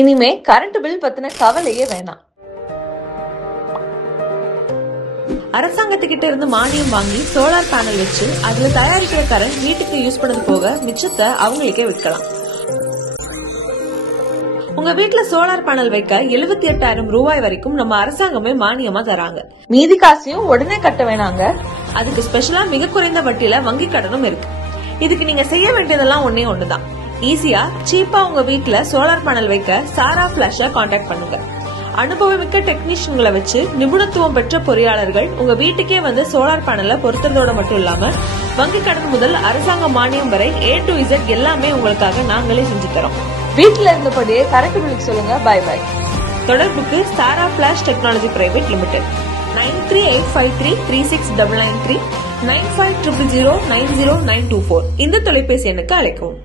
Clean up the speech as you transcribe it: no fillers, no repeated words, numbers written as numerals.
இனிமே current bill பத்தின கவலையே வேணாம். அரசாங்கத்துக்கிட்ட இருந்து மானியம் வாங்கி சோலார் பேனல் வச்சு அதுல தயாரிக்கிற கரண்ட் வீட்டுக்கு யூஸ் பண்ணது போக மிச்சத்தை அவங்களுக்கே விற்கலாம். உங்க வீட்டுல சோலார் பேனல் வைக்க 78,000 ரூபாய் வரைக்கும் நம்ம அரசாங்கமே மானியமா தராங்க. மீதி காசையும் உடனே கட்ட வேணாங்க. அதுக்கு ஸ்பெஷலா மிக குறைந்த வட்டியில வங்கி கடனும் இருக்கு. இதுக்கு நீங்க செய்ய வேண்டியதெல்லாம் ஒன்னே ஒண்ணுதான். ஈஸியா சீப்பா உங்க வீட்டுல சோலார் பேனல் வைக்க சாரா பிளாஷ கான்டாக்ட் பண்ணுங்க. அனுபவமிக்க டெக்னீஷியன்களை வச்சு நிபுணத்துவம் பெற்ற பொறியாளர்கள் உங்க வீட்டுக்கே வந்து சோலார் பேனல பொருத்துறதோட மட்டும் இல்லாம வங்கி கடன் முதல் அரசாங்க மானியம் வரை A to Z எல்லாமே உங்களுக்காக நாங்களே செஞ்சு தரோம். வீட்டுல இருந்தபடியே கரண்ட் பில்லுக்கு சொல்லுங்க. Bye bye. தொடர்புக்கு Sara flash technology private limited 9385336993 9500090924 இந்த தொலைபேசி எண்ணுக்கு அழைக்கவும்.